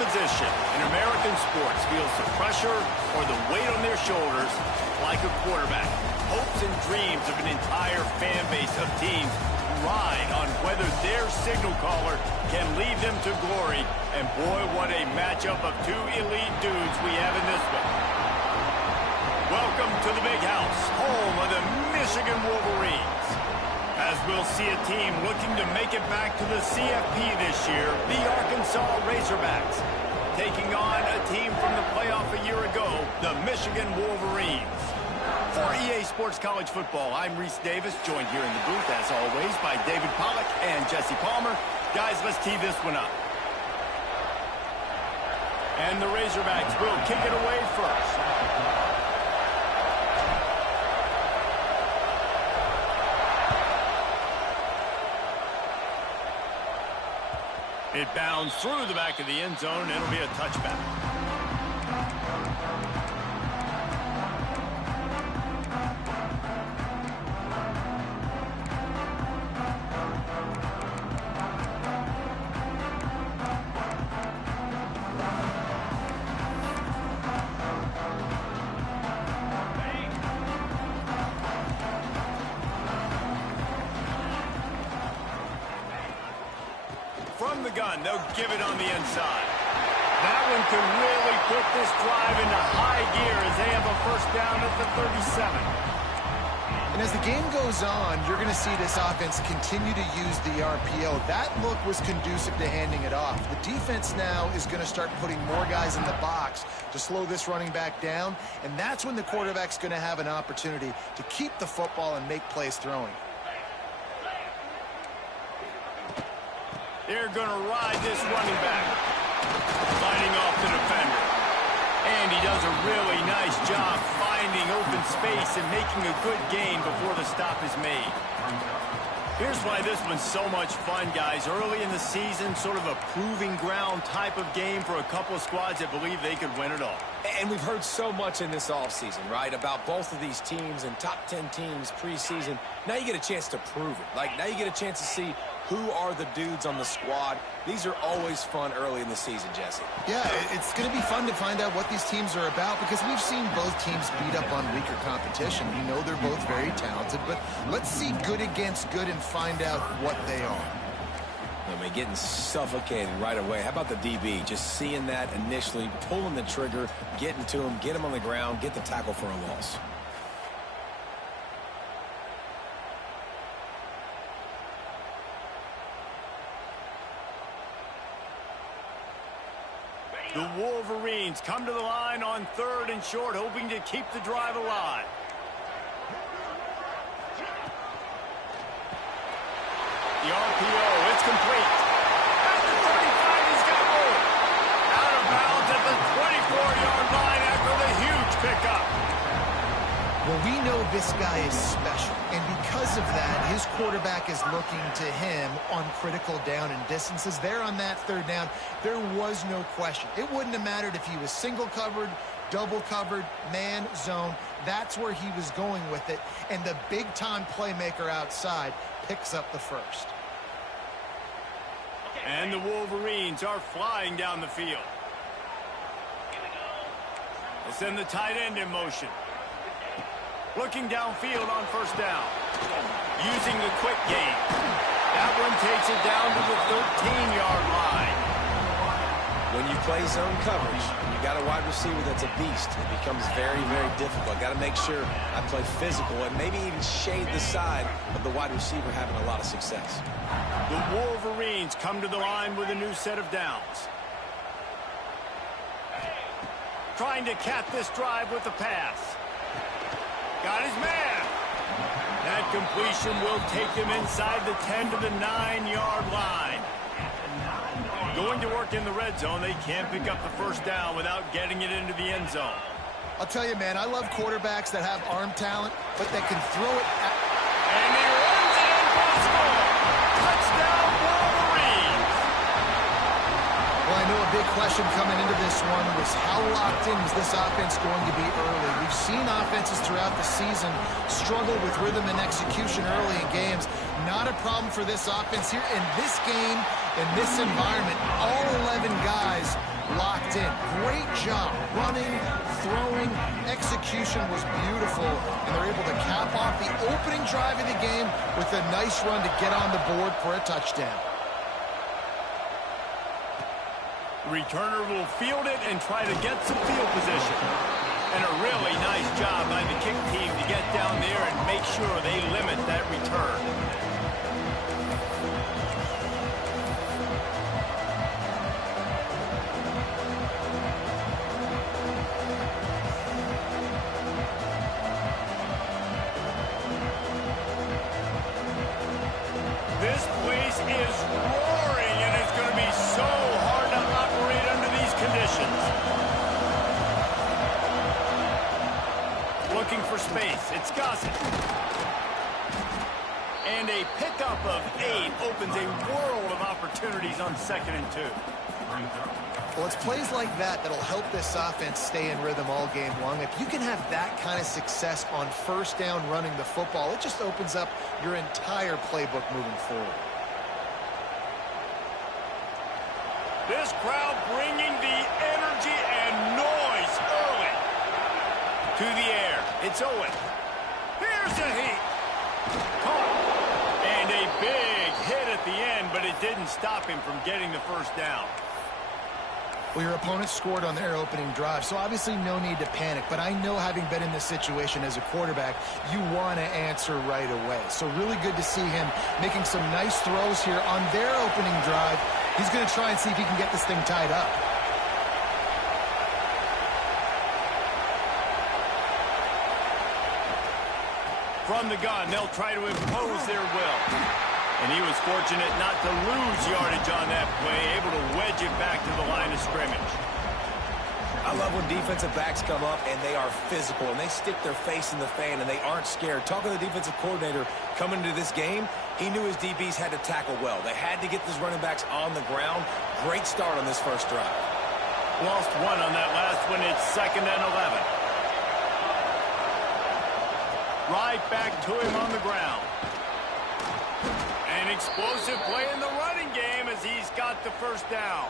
position in American sports feels the pressure or the weight on their shoulders like a quarterback. Hopes and dreams of an entire fan base of teams ride on whether their signal caller can lead them to glory. And boy, what a matchup of two elite dudes we have in this one. Welcome to the Big House, home of the Michigan Wolverines. As we'll see a team looking to make it back to the CFP this year, the Arkansas Razorbacks, taking on a team from the playoff a year ago, the Michigan Wolverines. For EA Sports College Football, I'm Reese Davis, joined here in the booth, as always, by David Pollack and Jesse Palmer. Guys, let's tee this one up. And the Razorbacks will kick it away first. It bounds through the back of the end zone, and it'll be a touchback. From the gun, they'll give it on the inside. That one can really put this drive into high gear as they have a first down at the 37. And as the game goes on, you're going to see this offense continue to use the RPO. That look was conducive to handing it off. The defense now is going to start putting more guys in the box to slow this running back down, and that's when the quarterback's going to have an opportunity to keep the football and make plays throwing. They're going to ride this running back. Fighting off the defender. And he does a really nice job finding open space and making a good gain before the stop is made. Here's why this one's so much fun, guys. Early in the season, sort of a proving ground type of game for a couple of squads that believe they could win it all. And we've heard so much in this offseason, right, about both of these teams and top 10 teams preseason. Now you get a chance to prove it. Like, now you get a chance to see who are the dudes on the squad. These are always fun early in the season, Jesse. Yeah, it's going to be fun to find out what these teams are about because we've seen both teams beat up on weaker competition. We know they're both very talented, but let's see good against good and find out what they are. I mean, getting suffocated right away. How about the DB? Just seeing that initially, pulling the trigger, getting to him, get him on the ground, get the tackle for a loss. The Wolverines come to the line on 3rd and short, hoping to keep the drive alive. The RPO, it's complete. At the 35, he's got more. Out of bounds at the 24-yard line after the huge pickup. Well, we know this guy is special, and because of that, his quarterback is looking to him on critical down and distances. There on that 3rd down, there was no question. It wouldn't have mattered if he was single covered, double covered, man, zone. That's where he was going with it, and the big-time playmaker outside picks up the first. And the Wolverines are flying down the field. They send the tight end in motion. Looking downfield on 1st down. Using the quick game. That one takes it down to the 13-yard line. When you play zone coverage, you got a wide receiver that's a beast. It becomes very, very difficult. Got to make sure I play physical and maybe even shade the side of the wide receiver having a lot of success. The Wolverines come to the line with a new set of downs. Trying to cap this drive with the pass. Got his man. That completion will take him inside the 10 to the 9-yard line. Going to work in the red zone. They can't pick up the 1st down without getting it into the end zone. I'll tell you, man, I love quarterbacks that have arm talent, but that can throw it at... And he runs it in for a score. Touchdown, Wolverines. Well, I know a big question coming into this one was how locked in was this offense going to be early? We've seen offenses throughout the season struggle with rhythm and execution early in games. Not a problem for this offense here in this game, in this environment. All 11 guys locked in. Great job running, throwing. Execution was beautiful, and they're able to cap off the opening drive of the game with a nice run to get on the board for a touchdown. Returner will field it and try to get some field position. And a really nice job by the kick team to get down there and make sure they limit that return. This place is roaring, and it's going to be so hard to operate under these conditions. Looking for space. It's Gossett. And a pickup of 8 opens a world of opportunities on 2nd and 2. Well, it's plays like that that'll help this offense stay in rhythm all game long. If you can have that kind of success on first down running the football, it just opens up your entire playbook moving forward. This crowd bringing the energy and noise early. To the air. It's Owen. Here's a heat. Caught. And a big hit at the end, but it didn't stop him from getting the first down. Well, your opponent scored on their opening drive, so obviously no need to panic. But I know, having been in this situation as a quarterback, you want to answer right away. So really good to see him making some nice throws here on their opening drive. He's going to try and see if he can get this thing tied up. From the gun, they'll try to impose their will. And he was fortunate not to lose yardage on that play, able to wedge it back to the line of scrimmage. I love when defensive backs come up and they are physical and they stick their face in the fan and they aren't scared. Talking to the defensive coordinator coming into this game, he knew his DBs had to tackle well. They had to get these running backs on the ground. Great start on this first drive. Lost 1 on that last one. It's 2nd and 11. Right back to him on the ground. An explosive play in the running game as he's got the first down.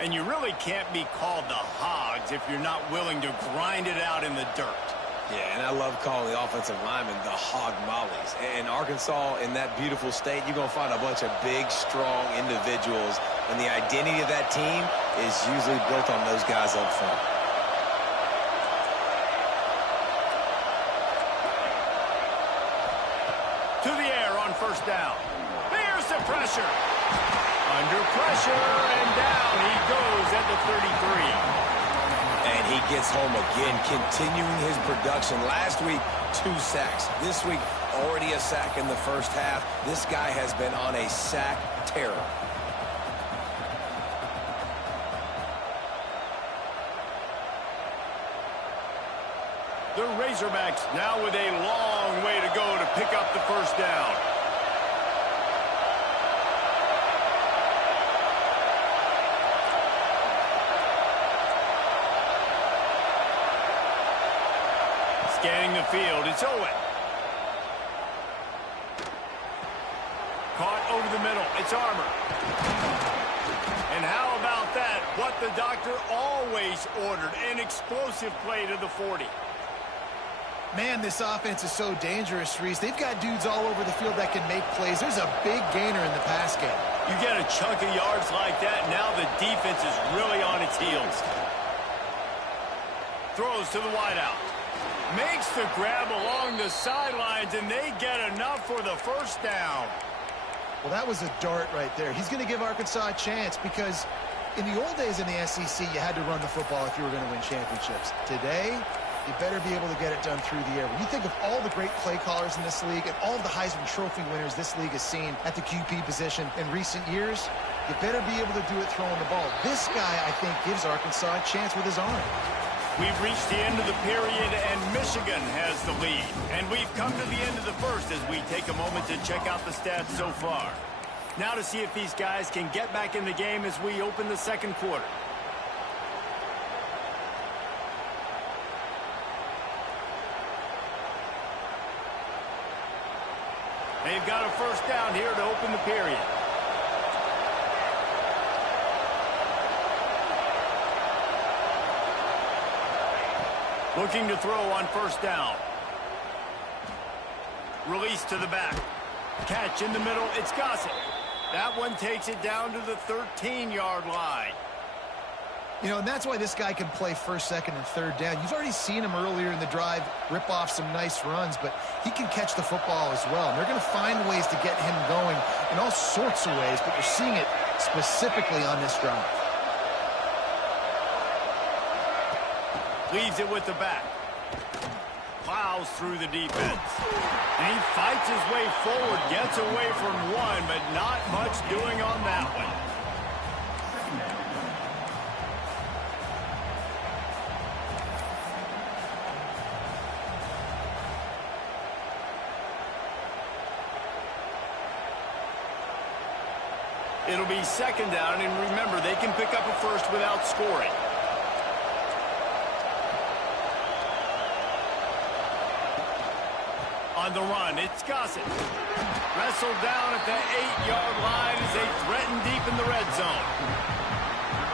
And you really can't be called the Hogs if you're not willing to grind it out in the dirt. Yeah, and I love calling the offensive linemen the hog mollies. In Arkansas, in that beautiful state, you're going to find a bunch of big, strong individuals. And the identity of that team is usually built on those guys up front. To the air on first down. There's the pressure. Under pressure, and down he goes at the 33. And he gets home again, continuing his production. Last week, 2 sacks. This week, already a sack in the first half. This guy has been on a sack terror. The Razorbacks now with a long way to go to pick up the first down. Scanning the field, it's Owen. Caught over the middle, it's Armour. And how about that? What the doctor always ordered, an explosive play to the 40. Man, this offense is so dangerous, Reese. They've got dudes all over the field that can make plays. There's a big gainer in the pass game. You get a chunk of yards like that, now the defense is really on its heels. Throws to the wideout. Makes the grab along the sidelines, and they get enough for the first down. Well, that was a dart right there. He's going to give Arkansas a chance because in the old days in the SEC, you had to run the football if you were going to win championships. Today, you better be able to get it done through the air. When you think of all the great play callers in this league and all of the Heisman Trophy winners this league has seen at the QB position in recent years, you better be able to do it throwing the ball. This guy, I think, gives Arkansas a chance with his arm. We've reached the end of the period, and Michigan has the lead. And we've come to the end of the first as we take a moment to check out the stats so far. Now to see if these guys can get back in the game as we open the second quarter. They've got a first down here to open the period. Looking to throw on first down. Release to the back. Catch in the middle. It's Gossett. That one takes it down to the 13-yard line. You know, and that's why this guy can play first, second, and third down. You've already seen him earlier in the drive rip off some nice runs, but he can catch the football as well. And they're going to find ways to get him going in all sorts of ways, but you're seeing it specifically on this drive. Leaves it with the back. Plows through the defense. And he fights his way forward, gets away from one, but not much doing on that one. It'll be second down, and remember, they can pick up a first without scoring. On the run, it's Gossett. Wrestled down at the 8-yard line as they threaten deep in the red zone.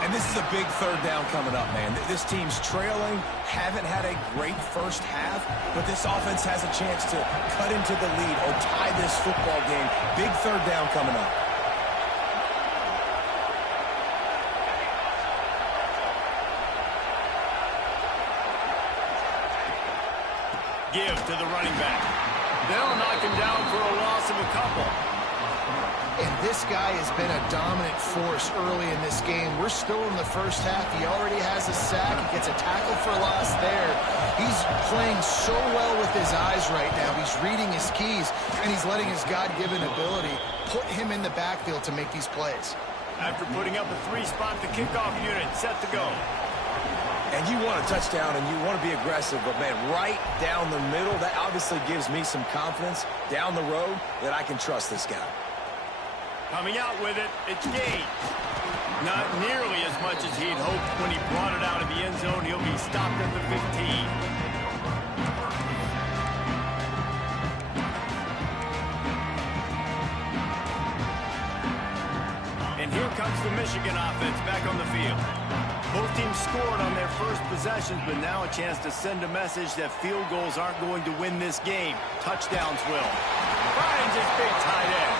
And this is a big third down coming up, man. This team's trailing, haven't had a great first half, but this offense has a chance to cut into the lead or tie this football game. Big third down coming up. Give to the running back. They'll knock him down for a loss of a couple. And this guy has been a dominant force early in this game. We're still in the first half. He already has a sack. He gets a tackle for loss there. He's playing so well with his eyes right now. He's reading his keys, and he's letting his God-given ability put him in the backfield to make these plays. After putting up a 3-spot, the kickoff unit set to go. And you want a touchdown and you want to be aggressive, but, man, right down the middle, that obviously gives me some confidence down the road that I can trust this guy. Coming out with it, it's Gage. Not nearly as much as he'd hoped when he brought it out of the end zone. He'll be stopped at the 15. And here comes the Michigan offense back on the field. Both teams scored on their first possessions, but now a chance to send a message that field goals aren't going to win this game. Touchdowns will. Finds his big tight end.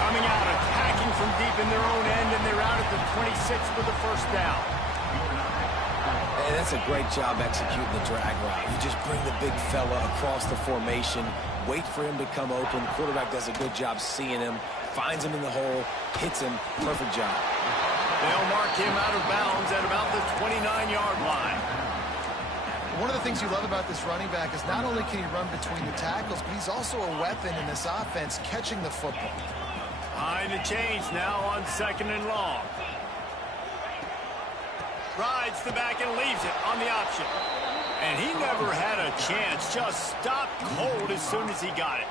Coming out, attacking from deep in their own end, and they're out at the 26 for the first down. And that's a great job executing the drag route. You just bring the big fella across the formation, wait for him to come open. The quarterback does a good job seeing him, finds him in the hole, hits him. Perfect job. They'll mark him out of bounds at about the 29-yard line. One of the things you love about this running back is not only can he run between the tackles, but he's also a weapon in this offense catching the football. Behind the chains now on second and long. Rides the back and leaves it on the option. And he never had a chance. Just stopped cold as soon as he got it.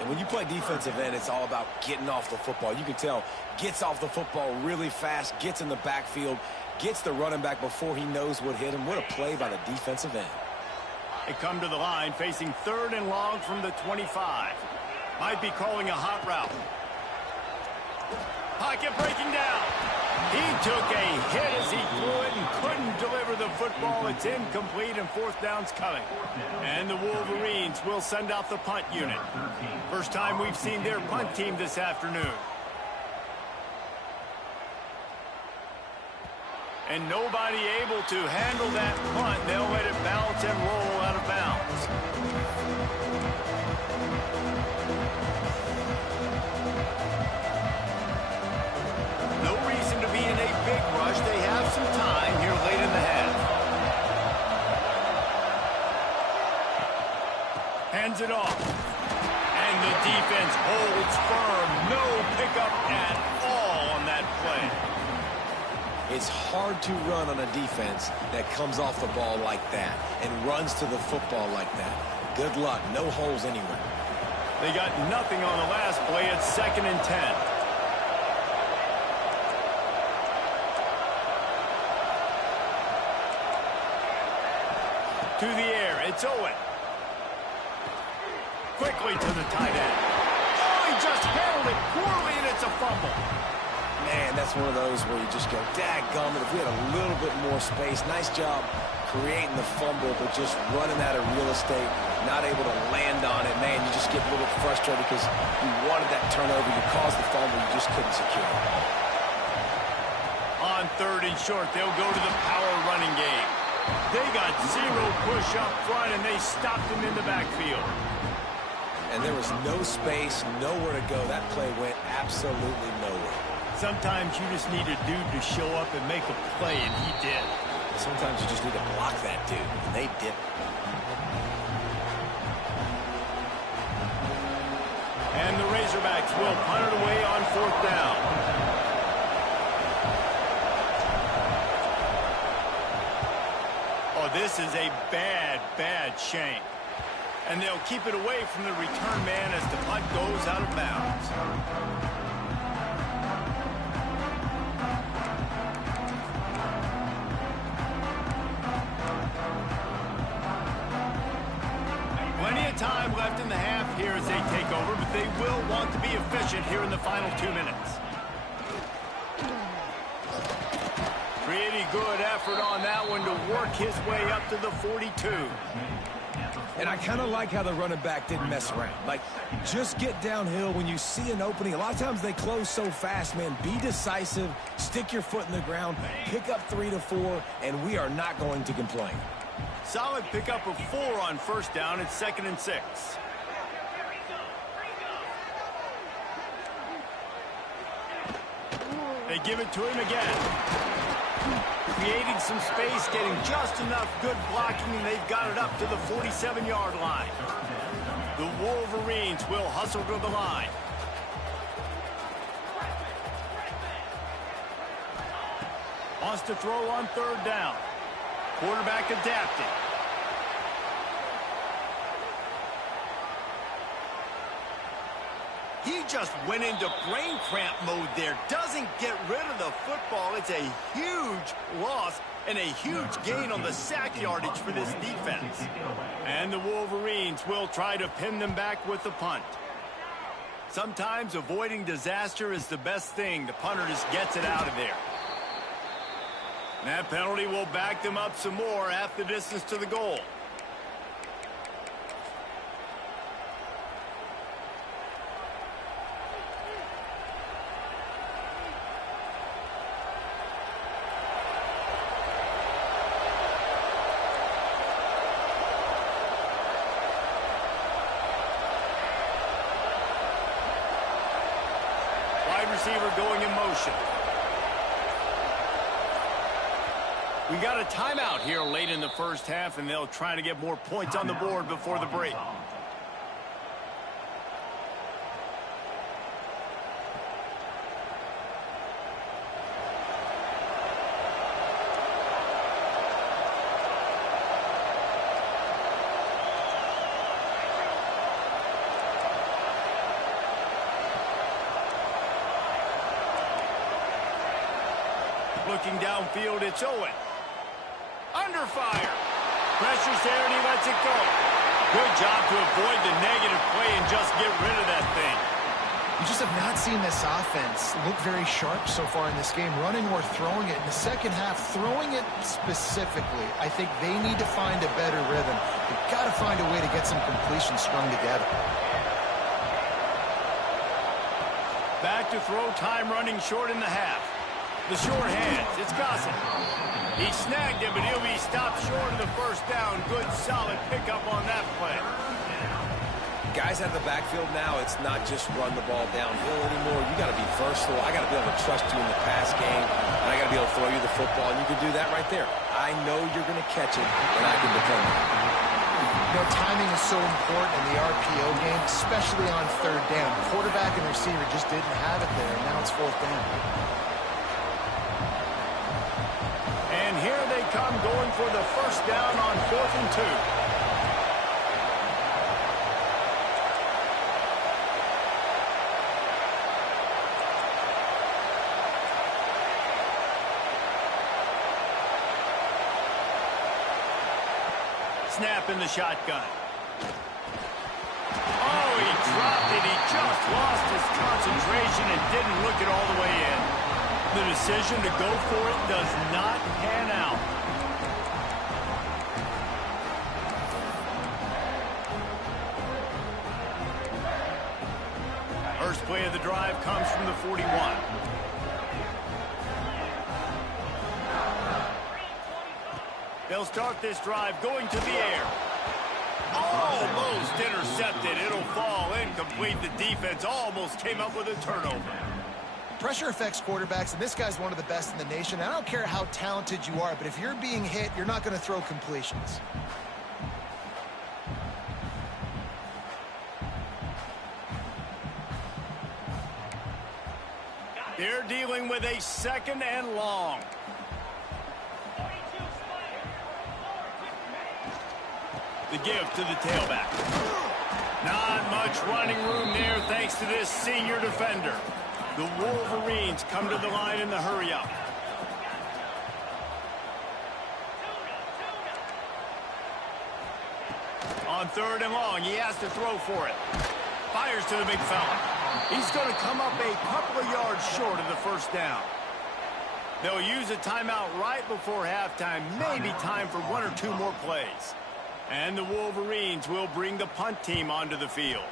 And when you play defensive end, it's all about getting off the football. You can tell, gets off the football really fast, gets in the backfield, gets the running back before he knows what hit him. What a play by the defensive end. They come to the line facing third and long from the 25. Might be calling a hot route. Pocket breaking down. He took a hit as he threw it and couldn't deliver the football. It's incomplete and fourth down's coming. And the Wolverines will send out the punt unit. First time we've seen their punt team this afternoon. And nobody able to handle that punt. They'll let it bounce and roll out of bounds. No reason to be in a big rush. They have some time here late in the half. Hands it off. And the defense holds firm. No pickup at all on that play. It's hard to run on a defense that comes off the ball like that and runs to the football like that. Good luck. No holes anywhere. They got nothing on the last play. It's second and 10. To the air, it's Owen. Quickly to the tight end. Oh, he just handled it poorly, and it's a fumble. Man, that's one of those where you just go, dadgummit, if we had a little bit more space. Nice job creating the fumble, but just running out of real estate, not able to land on it. Man, you just get a little frustrated because you wanted that turnover. You caused the fumble. You just couldn't secure it. On 3rd and short, they'll go to the power running game. They got 0 push up front, and they stopped him in the backfield. And there was no space, nowhere to go. That play went absolutely nowhere. Sometimes you just need a dude to show up and make a play, and he did. Sometimes you just need to block that dude, and they didn't. And the Razorbacks will punt it away on 4th down. Oh, this is a bad, bad shank. And they'll keep it away from the return man as the punt goes out of bounds. Plenty of time left in the half here as they take over, but they will want to be efficient here in the final 2 minutes. Pretty good effort on that one to work his way up to the 42. And I kind of like how the running back didn't mess around. Like, just get downhill when you see an opening. A lot of times they close so fast, man. Be decisive, stick your foot in the ground, pick up 3 to 4, and we are not going to complain. Solid pickup of 4 on 1st down. It's 2nd and 6. They give it to him again. Creating some space, getting just enough good blocking, and they've got it up to the 47-yard line. The Wolverines will hustle to the line. Wants to throw on 3rd down. Quarterback adapting. He just went into brain cramp mode there. Doesn't get rid of the football. It's a huge loss and a huge gain on the sack yardage for this defense. And the Wolverines will try to pin them back with the punt. Sometimes avoiding disaster is the best thing. The punter just gets it out of there. And that penalty will back them up some more, half the distance to the goal. Wide receiver going in motion. We got a timeout here late in the 1st half, and they'll try to get more points on the board before the break. Looking downfield, it's Owen. Under fire. Pressure's there, and he lets it go. Good job to avoid the negative play and just get rid of that thing. You just have not seen this offense look very sharp so far in this game, running or throwing it. In the 2nd half, throwing it specifically, I think they need to find a better rhythm. They've got to find a way to get some completions strung together. Back to throw, time running short in the half. The short hands, it's Gossett. He snagged it, but he'll be stopped short of the 1st down. Good, solid pickup on that play. Guys out of the backfield now, it's not just run the ball downhill anymore. You got to be versatile. I got to be able to trust you in the pass game, and I got to be able to throw you the football, and you can do that right there. I know you're going to catch it, and I can depend on it. You know, timing is so important in the RPO game, especially on 3rd down. Quarterback and receiver just didn't have it there, and now it's 4th down. And here they come going for the 1st down on 4th and 2. Snap in the shotgun. Oh, he dropped it. He just lost his concentration and didn't look it all the way in. The decision to go for it does not pan out. First play of the drive comes from the 41. They'll start this drive going to the air. Almost intercepted. It'll fall incomplete. The defense almost came up with a turnover. Pressure affects quarterbacks, and this guy's one of the best in the nation. I don't care how talented you are, but if you're being hit, you're not going to throw completions. They're dealing with a second and long. The give to the tailback. Not much running room there thanks to this senior defender. The Wolverines come to the line in the hurry-up. On third and long, he has to throw for it. Fires to the big fella. He's going to come up a couple of yards short of the first down. They'll use a timeout right before halftime, maybe time for one or two more plays. And the Wolverines will bring the punt team onto the field.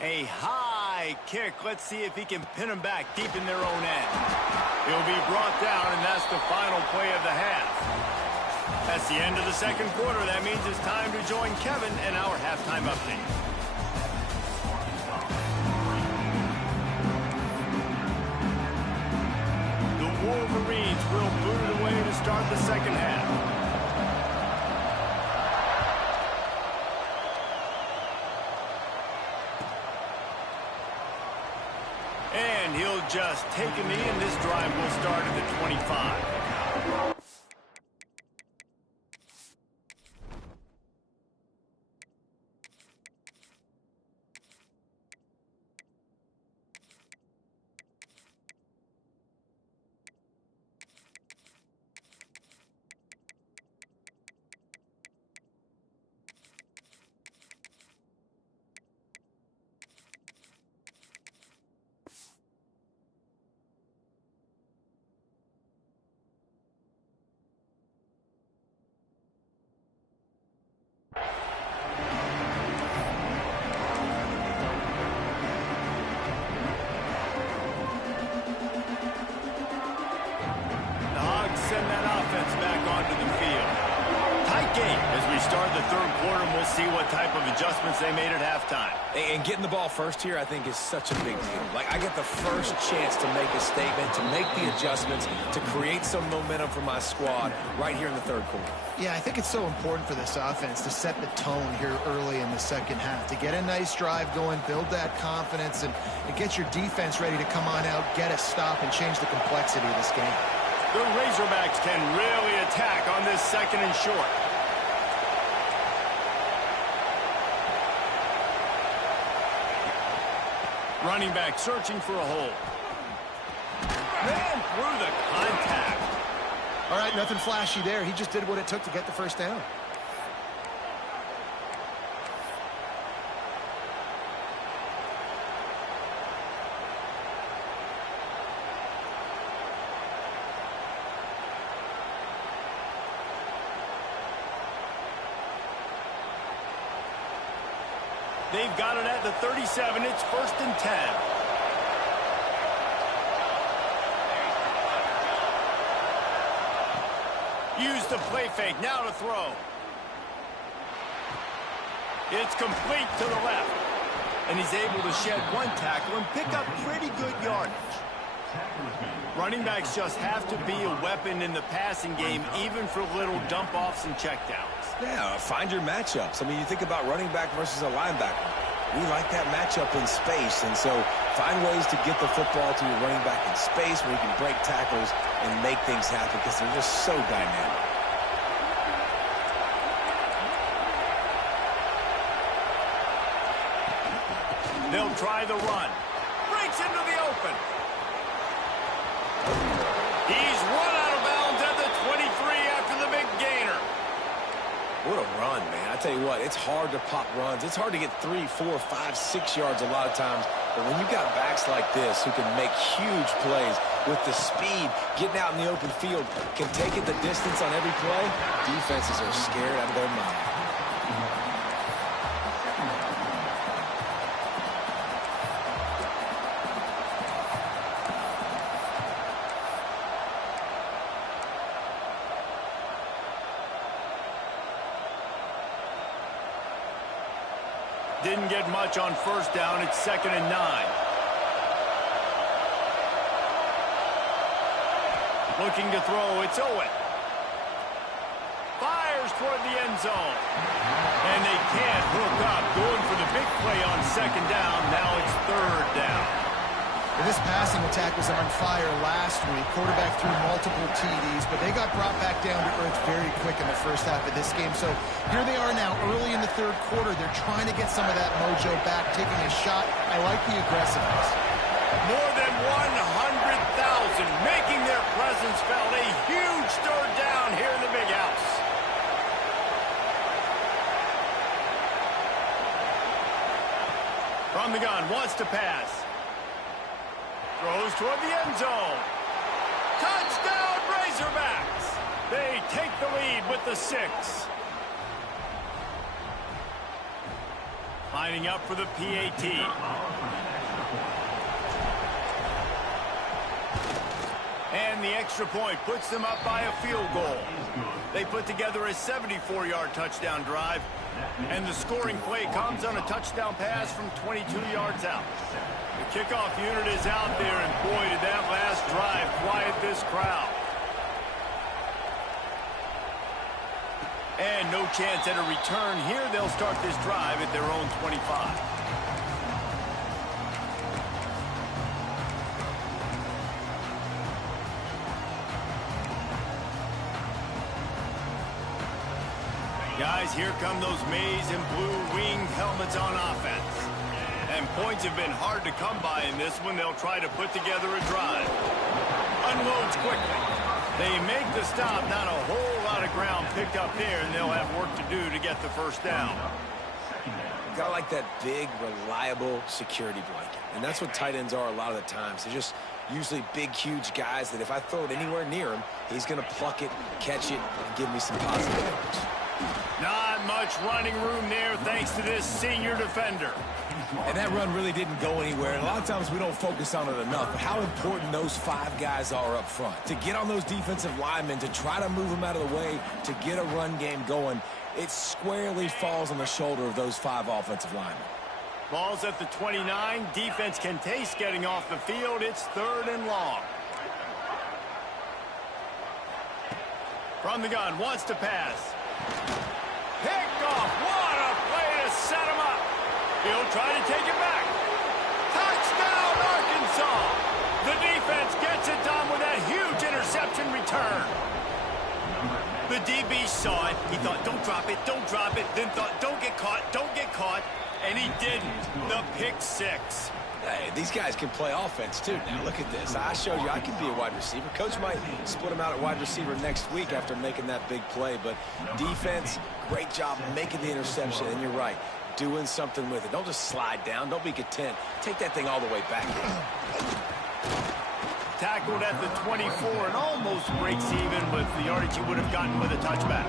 A high kick. Let's see if he can pin them back deep in their own end. He'll be brought down, and that's the final play of the half. That's the end of the second quarter. That means it's time to join Kevin in our halftime update. The Wolverines will boot it away to start the second half. And he'll just take a knee, and this drive will start at the 25. Send that offense back onto the field. Tight game as we start the third quarter, and we'll see what type of adjustments they made at halftime. And getting the ball first here, I think, is such a big deal. Like, I get the first chance to make a statement, to make the adjustments, to create some momentum for my squad right here in the third quarter. Yeah, I think it's so important for this offense to set the tone here early in the second half, to get a nice drive going, build that confidence, and get your defense ready to come on out, get a stop, and change the complexity of this game. The Razorbacks can really attack on this second and short. Running back searching for a hole. Ran through the contact. All right, nothing flashy there. He just did what it took to get the first down. They've got it at the 37. It's 1st and 10. Use the play fake. Now to throw. It's complete to the left. And he's able to shed one tackle and pick up pretty good yardage. Running backs just have to be a weapon in the passing game, even for little dump-offs and checkdowns. Yeah, find your matchups. I mean, you think about running back versus a linebacker. We like that matchup in space, and so find ways to get the football to your running back in space where you can break tackles and make things happen because they're just so dynamic. They'll try the run. Breaks into the open. He's run out of bounds at the 23 after the big gainer. What a run, man. I tell you what, it's hard to pop runs. It's hard to get 3, 4, 5, 6 yards a lot of times. But when you got backs like this who can make huge plays, with the speed, getting out in the open field, can take it the distance on every play. Defenses are scared out of their mind. Didn't get much on first down. It's 2nd and 9. Looking to throw. It's Owen. Fires toward the end zone. And they can't hook up. Going for the big play on 2nd down. Now it's 3rd down. This passing attack was on fire last week. Quarterback threw multiple TDs, but they got brought back down to earth very quick in the first half of this game. So here they are now early in the 3rd quarter. They're trying to get some of that mojo back, taking a shot. I like the aggressiveness. More than 100,000 making their presence felt. A huge 3rd down here in the big house. From the gun, wants to pass. Throws toward the end zone. Touchdown, Razorbacks! They take the lead with the 6. Lining up for the PAT. And the extra point puts them up by a field goal. They put together a 74-yard touchdown drive. And the scoring play comes on a touchdown pass from 22 yards out. The kickoff unit is out there, and boy, did that last drive quiet this crowd. And no chance at a return here. They'll start this drive at their own 25. Guys, here come those maize and blue winged helmets on offense. And points have been hard to come by in this one. They'll try to put together a drive. Unloads quickly. They make the stop. Not a whole lot of ground picked up there, and they'll have work to do to get the first down. Got like that big, reliable security blanket. And that's what tight ends are a lot of the times. They're just usually big, huge guys that if I throw it anywhere near him, he's going to pluck it, catch it, and give me some positive yards. Not much running room there thanks to this senior defender. And that run really didn't go anywhere. And a lot of times we don't focus on it enough. But how important those 5 guys are up front. To get on those defensive linemen, to try to move them out of the way, to get a run game going, it squarely falls on the shoulder of those 5 offensive linemen. Ball's at the 29. Defense can taste getting off the field. It's 3rd and long. From the gun, wants to pass. Picked off. What a play to set him up. He'll try to take it back. Touchdown, Arkansas. The defense gets it done with a huge interception return. The DB saw it. He thought, don't drop it, don't drop it. Then thought, don't get caught. And he didn't. The pick 6. Hey, these guys can play offense, too. Now, look at this. I showed you I could be a wide receiver. Coach might split him out at wide receiver next week after making that big play. But defense, great job making the interception. And you're right, doing something with it. Don't just slide down. Don't be content. Take that thing all the way back. Tackled at the 24 and almost breaks even with the yardage he would have gotten with a touchback.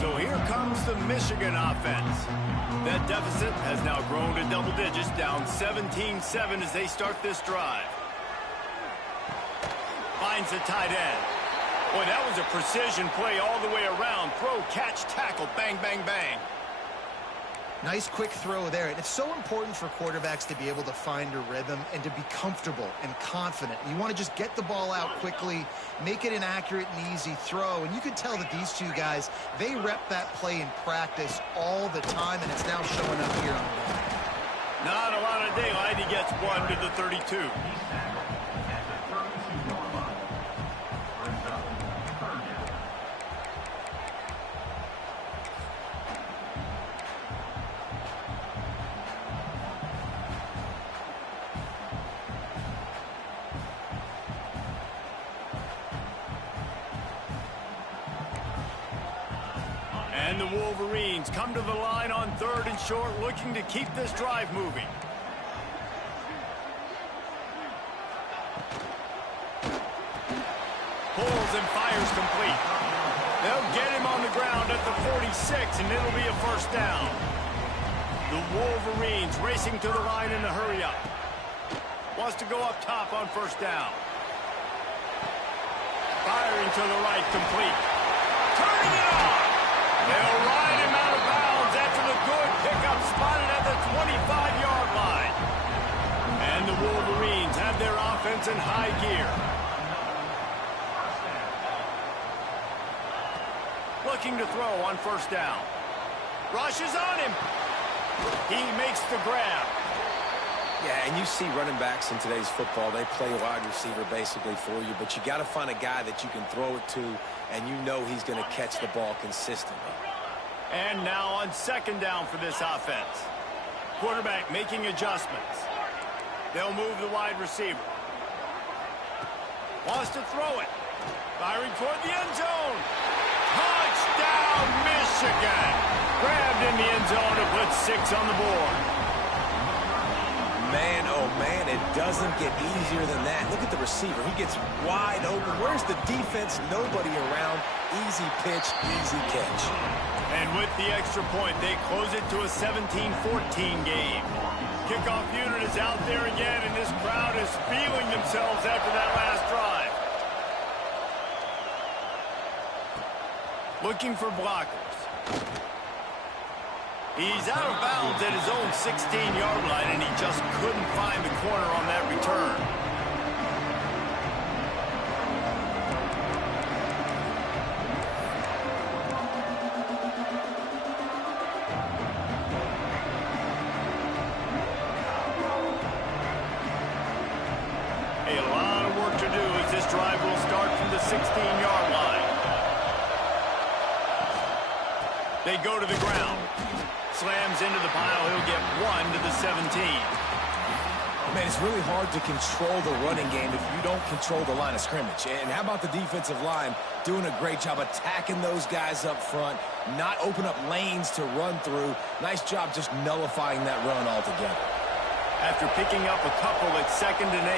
So here comes the Michigan offense. That deficit has now grown to double digits, down 17-7 as they start this drive. Finds the tight end. Boy, that was a precision play all the way around. Throw, catch, tackle, bang, bang, bang. Nice quick throw there. And it's so important for quarterbacks to be able to find a rhythm and to be comfortable and confident. You want to just get the ball out quickly, make it an accurate and easy throw. And you can tell that these two guys, they rep that play in practice all the time, and it's now showing up here on the field. Not a lot of daylight. He gets one to the 32. And the Wolverines come to the line on 3rd and short, looking to keep this drive moving. Pulls and fires complete. They'll get him on the ground at the 46, and it'll be a first down. The Wolverines racing to the line in a hurry-up. Wants to go up top on first down. Firing to the right, complete. Turning it on. They'll ride him out of bounds after the good pickup spotted at the 25-yard line. And the Wolverines have their offense in high gear. Looking to throw on first down. Rushes on him. He makes the grab. Yeah, and you see running backs in today's football, they play wide receiver basically for you, but you got to find a guy that you can throw it to, and you know he's going to catch the ball consistently. And now on 2nd down for this offense. Quarterback making adjustments. They'll move the wide receiver. Wants to throw it. Firing toward the end zone. Touchdown, Michigan! Grabbed in the end zone to put 6 on the board. Man, oh man, it doesn't get easier than that. Look at the receiver. He gets wide open. Where's the defense? Nobody around. Easy pitch, easy catch. And with the extra point, they close it to a 17-14 game. Kickoff unit is out there again, and this crowd is feeling themselves after that last drive. Looking for blockers. He's out of bounds at his own 16-yard line, and he just couldn't find the corner on that return. A lot of work to do as this drive will start from the 16-yard line. They go to the ground. Slams into the pile. He'll get 1 to the 17. Man, it's really hard to control the running game if you don't control the line of scrimmage. And how about the defensive line doing a great job attacking those guys up front, not open up lanes to run through. Nice job just nullifying that run altogether. After picking up a couple at 2nd and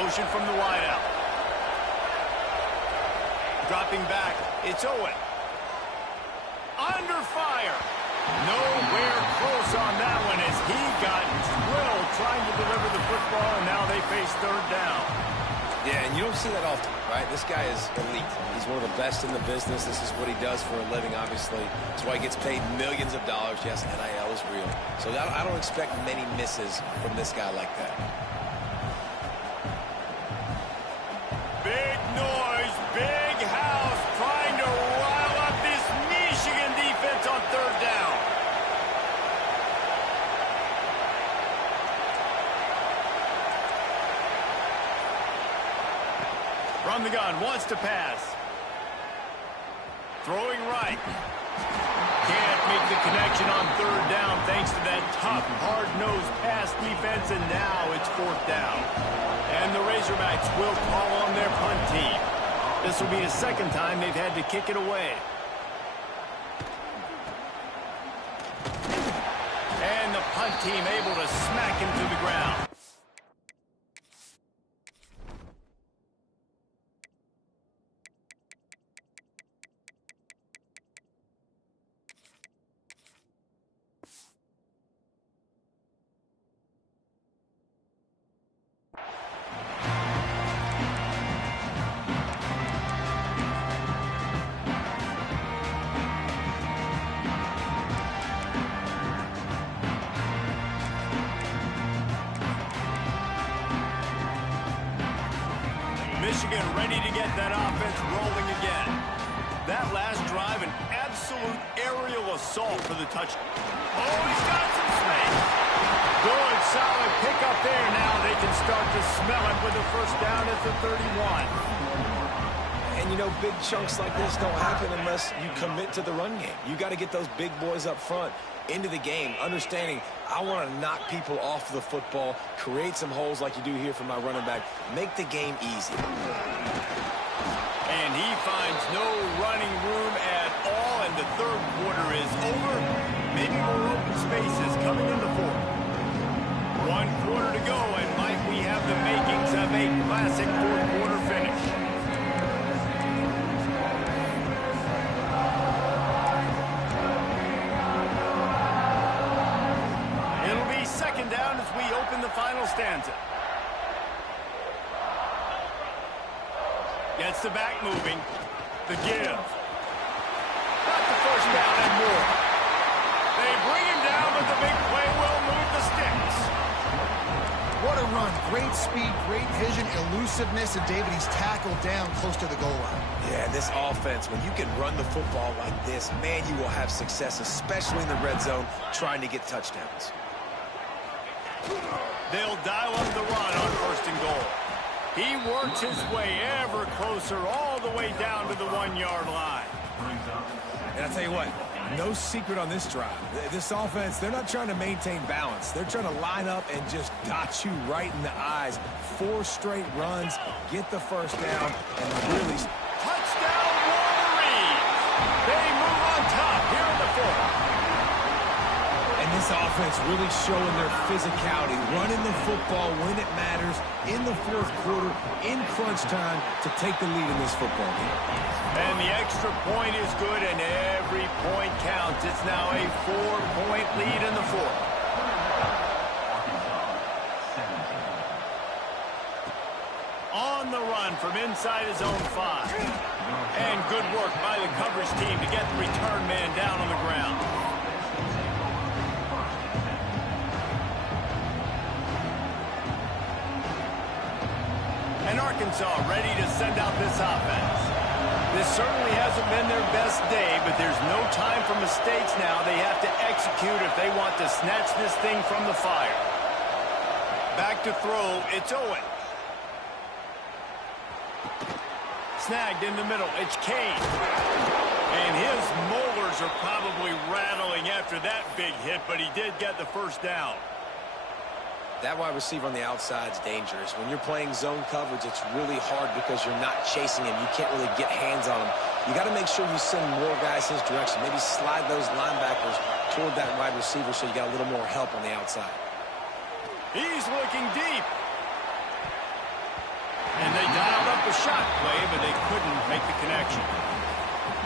8. Motion from the wideout. Dropping back, it's Owen. Under fire. Nowhere close on that one as he got drilled trying to deliver the football, and now they face 3rd down. Yeah, and you don't see that often, right? This guy is elite. He's one of the best in the business. This is what he does for a living, obviously. That's why he gets paid millions of dollars. Yes, NIL is real. So I don't expect many misses from this guy like that. Big noise, big house, trying to rile up this Michigan defense on 3rd down. From the gun, wants to pass. Throwing right. Can't make the connection on 3rd down thanks to that tough, hard-nosed pass defense, and now it's 4th down. And the Razorbacks will call on their punt team. This will be the 2nd time they've had to kick it away. And the punt team able to smack him to the ground. Michigan ready to get that offense rolling again. That last drive, an absolute aerial assault for the touchdown. Oh, he's got some space. Good, solid pickup there. Now they can start to smell it with a first down at the 31. And, you know, big chunks like this don't happen unless you commit to the run game. You got to get those big boys up front into the game, understanding I want to knock people off the football, create some holes like you do here for my running back, make the game easy. And he finds no running room at all, and the third quarter is over. Maybe more open spaces coming in the fourth. 1 quarter to go, and might we have the makings of a classic fourth quarter finish. It'll be second down as we open the final stanza. Gets the back moving. The give. Got the first down and more. They bring him down, but the big play will move the sticks. What a run. Great speed, great vision, elusiveness, and David, he's tackled down close to the goal line. Yeah, this offense, when you can run the football like this, man, you will have success, especially in the red zone, trying to get touchdowns. They'll dial up the run on first and goal. He works his way ever closer all the way down to the 1-yard line. And I'll tell you what, no secret on this drive. This offense, they're not trying to maintain balance. They're trying to line up and just dot you right in the eyes. 4 straight runs, get the first down, and really... Touchdown, Wolverines! They move on top here in the fourth. And this offense really showing their physicality, running the football when it matters, in the fourth quarter, in crunch time, to take the lead in this football game. And the extra point is good, and every point counts. It's now a 4-point lead in the fourth. On the run from inside his own 5. And good work by the coverage team to get the return man down on the ground. And Arkansas ready to send out this offense. This certainly hasn't been their best day, but there's no time for mistakes now. They have to execute if they want to snatch this thing from the fire. Back to throw, it's Owen. Snagged in the middle, it's Kane. And his molars are probably rattling after that big hit, but he did get the first down. That wide receiver on the outside is dangerous. When you're playing zone coverage, it's really hard because you're not chasing him. You can't really get hands on him. You got to make sure you send more guys his direction. Maybe slide those linebackers toward that wide receiver so you got a little more help on the outside. He's looking deep. And they dialed up the shot play, but they couldn't make the connection.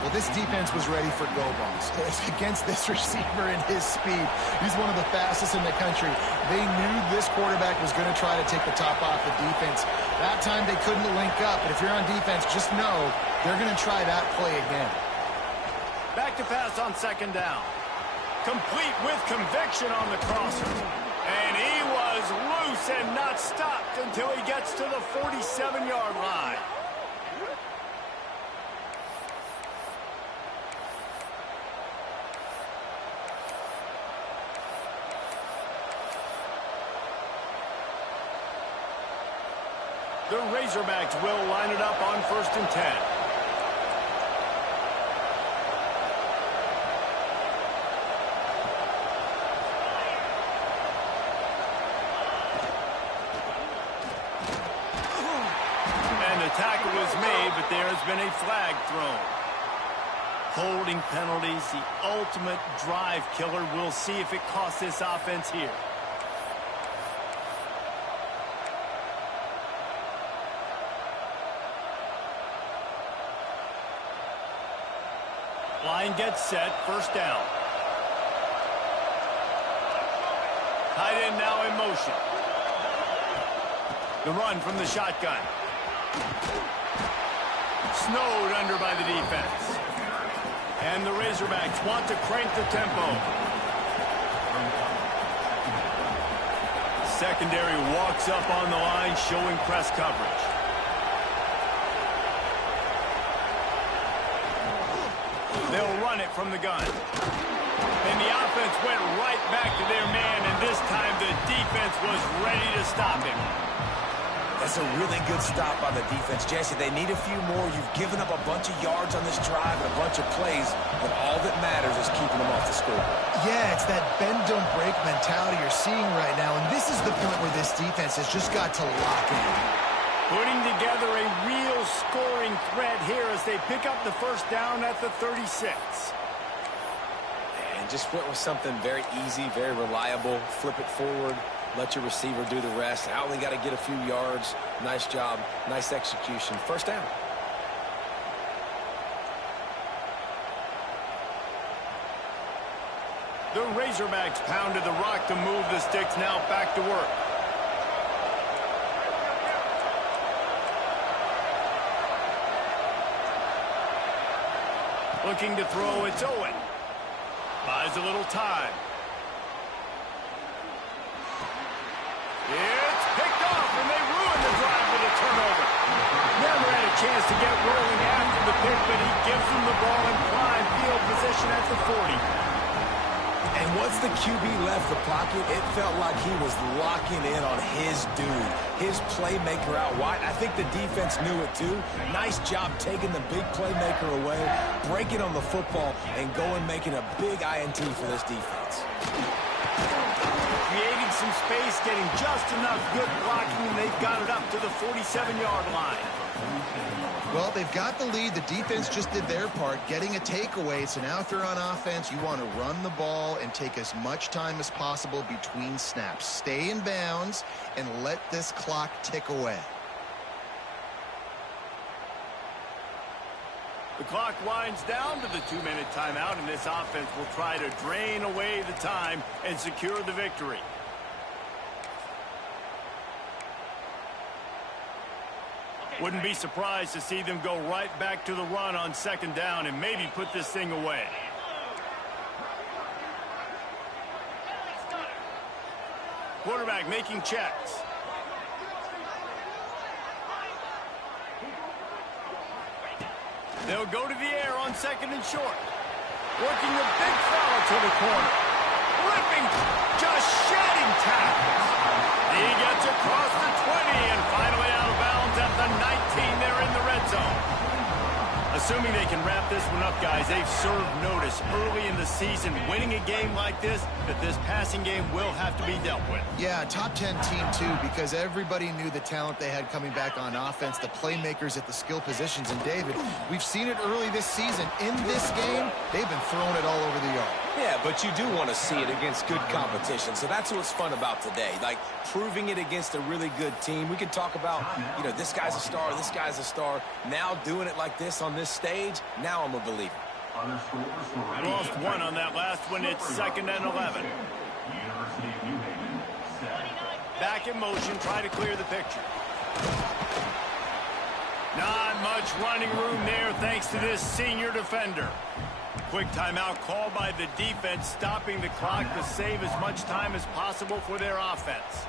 Well, this defense was ready for go balls. Against this receiver and his speed, he's one of the fastest in the country. They knew this quarterback was going to try to take the top off the defense. That time they couldn't link up, but if you're on defense, just know they're going to try that play again. Back to pass on second down. Complete with conviction on the crosser. And he was loose and not stopped until he gets to the 47-yard line. The Razorbacks will line it up on 1st and 10. And the tackle was made, but there has been a flag thrown. Holding penalties, the ultimate drive killer. We'll see if it costs this offense here. Line gets set, first down. Tight end now in motion. The run from the shotgun. Snowed under by the defense. And the Razorbacks want to crank the tempo. Secondary walks up on the line, showing press coverage. They'll run it from the gun. And the offense went right back to their man, and this time the defense was ready to stop him. That's a really good stop by the defense. Jesse, they need a few more. You've given up a bunch of yards on this drive and a bunch of plays, but all that matters is keeping them off the score. Yeah, it's that bend, don't break mentality you're seeing right now, and this is the point where this defense has just got to lock in. Putting together a real scoring threat here as they pick up the first down at the 36. And just went with something very easy, very reliable. Flip it forward. Let your receiver do the rest. I only got to get a few yards. Nice job. Nice execution. First down. The Razorbacks pounded the rock to move the sticks. Now back to work. Looking to throw, it's Owen. Buys a little time. It's picked off, and they ruin the drive with a turnover. Never had a chance to get rolling after the pick, but he gives them the ball in prime field position at the 40. And once the QB left the pocket, it felt like he was locking in on his dude, his playmaker out wide. I think the defense knew it too. Nice job taking the big playmaker away, breaking on the football, and going making a big INT for this defense. Creating some space, getting just enough good blocking, and they've got it up to the 47-yard line. Well, they've got the lead. The defense just did their part, getting a takeaway. So now if you're on offense, you want to run the ball and take as much time as possible between snaps. Stay in bounds and let this clock tick away. The clock winds down to the 2-minute timeout, and this offense will try to drain away the time and secure the victory. Wouldn't be surprised to see them go right back to the run on second down and maybe put this thing away. Quarterback making checks. They'll go to the air on second and short. Working the big fella to the corner. Ripping, just shedding tackles. He gets across the 20 and finally out of bounds at the 19. They're in the red zone. Assuming they can wrap this one up, guys, they've served notice early in the season. Winning a game like this, that this passing game will have to be dealt with. Yeah, top 10 team too, because everybody knew the talent they had coming back on offense, the playmakers at the skill positions. And David, we've seen it early this season. In this game, they've been throwing it all over the yard. Yeah, but you do want to see it against good competition. So that's what's fun about today, like proving it against a really good team. We can talk about, you know, this guy's a star, this guy's a star. Now doing it like this on this stage, now I'm a believer. Lost one on that last one. It's second and 11. Back in motion, try to clear the picture. Not much running room there thanks to this senior defender. Quick timeout called by the defense, stopping the clock to save as much time as possible for their offense.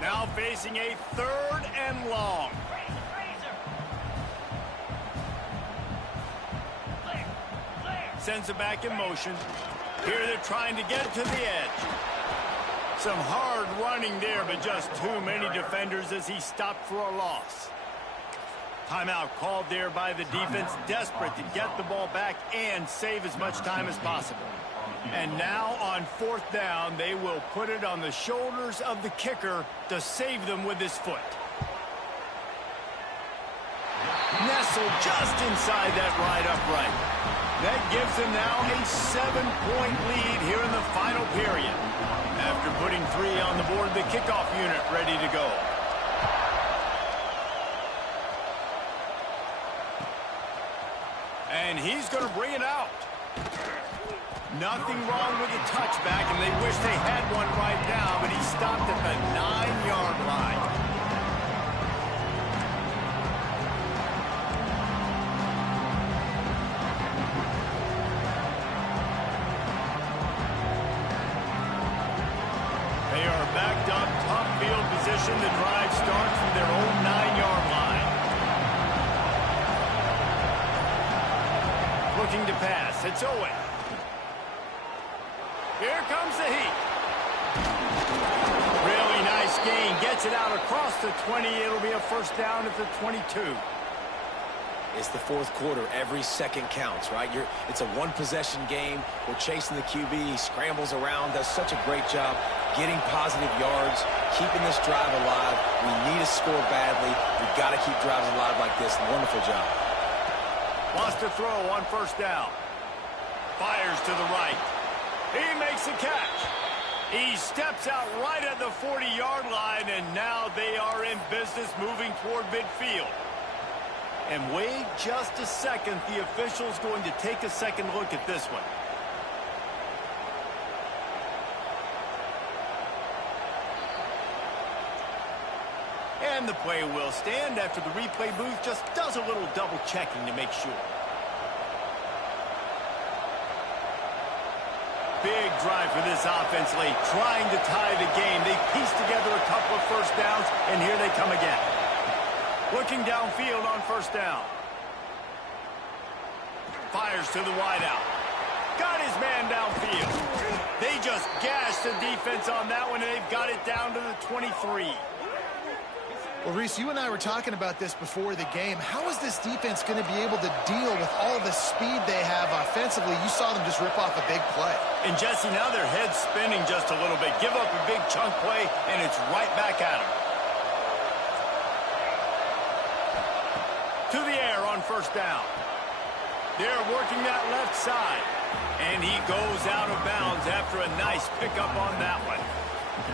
Now facing a third and long. Sends it back in motion. Here they're trying to get to the edge. Some hard running there, but just too many defenders as he stopped for a loss. Timeout called there by the defense, desperate to get the ball back and save as much time as possible. And now on fourth down, they will put it on the shoulders of the kicker to save them with his foot. Nestled just inside that right upright. That gives them now a 7-point lead here in the final period. After putting 3 on the board, the kickoff unit ready to go. And he's going to bring it out. Nothing wrong with the touchback, and they wish they had one right now, but he stopped at the 9-yard line. They are backed up, top field position. The drive starts from their own 9-yard line. Looking to pass. It's Owen. Here comes the heat. Really nice gain. Gets it out across the 20. It'll be a first down at the 22. It's the fourth quarter. Every second counts, right? It's a one-possession game. We're chasing the QB. He scrambles around, does such a great job getting positive yards, keeping this drive alive. We need to score badly. We've got to keep drives alive like this. Wonderful job. Wants to throw on first down. Fires to the right. He makes a catch. He steps out right at the 40-yard line, and now they are in business moving toward midfield. And wait just a second. The official's going to take a second look at this one. And the play will stand after the replay booth just does a little double checking to make sure. Big drive for this offense late, trying to tie the game. They pieced together a couple of first downs, and here they come again. Looking downfield on first down. Fires to the wideout. Got his man downfield. They just gashed the defense on that one, and they've got it down to the 23. Well, Reese, you and I were talking about this before the game. How is this defense going to be able to deal with all the speed they have offensively? You saw them just rip off a big play. And, Jesse, now their head's spinning just a little bit. Give up a big chunk play, and it's right back at them. To the air on first down. They're working that left side. And he goes out of bounds after a nice pickup on that one.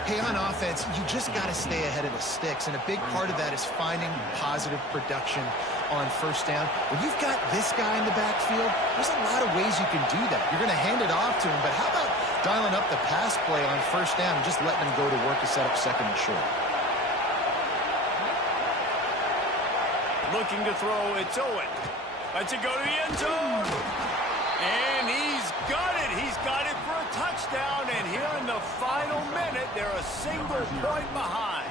Hey, on offense, you just got to stay ahead of the sticks, and a big part of that is finding positive production on first down. When you've got this guy in the backfield, there's a lot of ways you can do that. You're going to hand it off to him, but how about dialing up the pass play on first down and just letting him go to work to set up second and short? Looking to throw, it's Owen. Lets it go to the end zone. And he's got it. He's got it for a touchdown. And here in the final minute, they're a single point behind.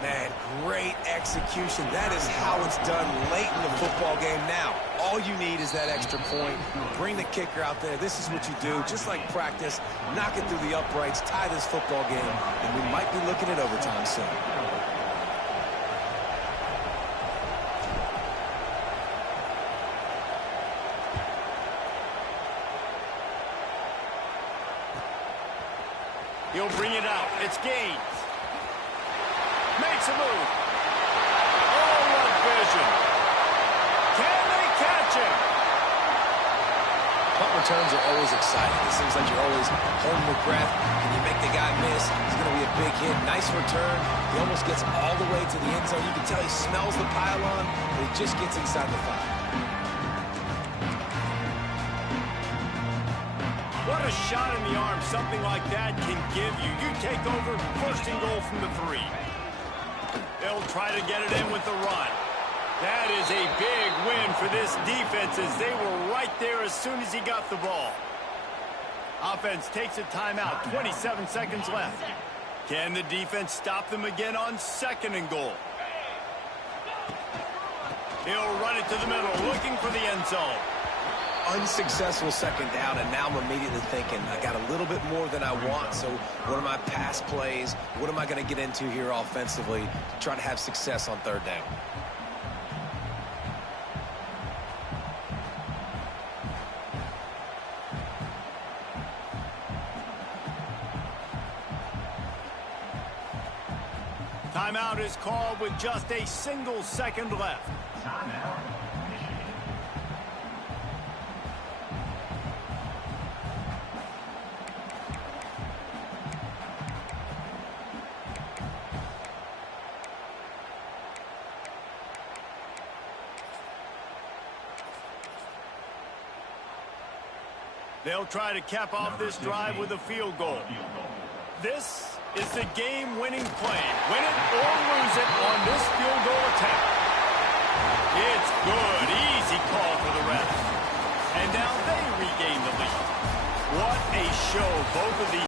Man, great execution. That is how it's done late in the football game. Now, all you need is that extra point. Bring the kicker out there. This is what you do. Just like practice, knock it through the uprights, tie this football game, and we might be looking at overtime soon. He'll bring it out. It's Gaines. Makes a move. Oh, what vision. Can they catch him? Punt returns are always exciting. It seems like you're always holding your breath. Can you make the guy miss? It's going to be a big hit. Nice return. He almost gets all the way to the end zone. You can tell he smells the pylon, but he just gets inside the 5. What a shot in the arm something like that can give you. You take over, first and goal from the 3. They'll try to get it in with the run. That is a big win for this defense as they were right there as soon as he got the ball. Offense takes a timeout, 27 seconds left. Can the defense stop them again on second and goal? He'll run it to the middle, looking for the end zone. Unsuccessful second down, and now I'm immediately thinking, I got a little bit more than I want, so what are my pass plays? What am I going to get into here offensively to try to have success on third down? Timeout is called with just a single second left. They'll try to cap off this drive with a field goal. This is the game-winning play. Win it or lose it on this field goal attempt. It's good. Easy call for the refs. And now they regain the lead. What a show both of these